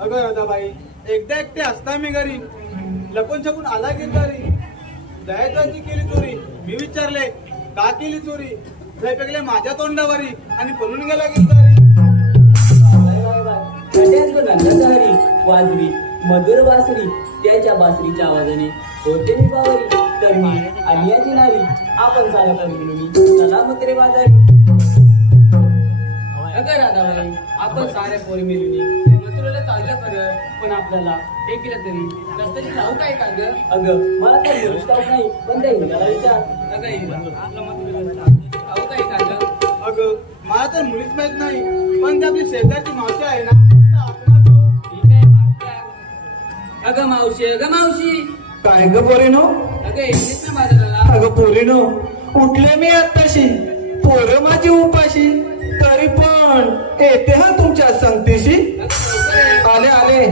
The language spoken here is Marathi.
अगं राधाबाई, एकदा एकटे असता मी घरी, लपून छपून आला गिरधारी. दयाची केली चोरी. मी विचारले का केली चोरी. जय पेकले माझ्या तोंडावरी आणि पळून गेला गिरधारी. हरी वाजवी मधुर बासरी, त्याच्या बासरीच्या आवाजाने होते मी बावरी. तर मी आणि याची नारी आपण साऱ्या पोरी मिळून चला मत्रे बाजारी. अगं राधाबाई, आपण साऱ्या पोरी मिळून मथुरेला चाललं खरं, पण आपल्याला हे केलं तरी रस्त्याची जाऊ काय का ग? अगं मला काही गोष्ट नाही, पण त्या हिंदाला विचार. अगं आपलं मथुरेला जाऊ काय का ग? अगं मला तर मुलीच माहित नाही, पण ती आपली शेजारची मावशी आहे ना. अगं मावशी, अगं मावशी. काय ग पोरीनो? अगं येतेच ना बाजाराला. अगं पोरीनो, उठले मी आत्ताशी, पोरं माझी उपाशी, तरी पण येते हा तुमच्या संगतीशी. अगं लवकर ये. आले आले.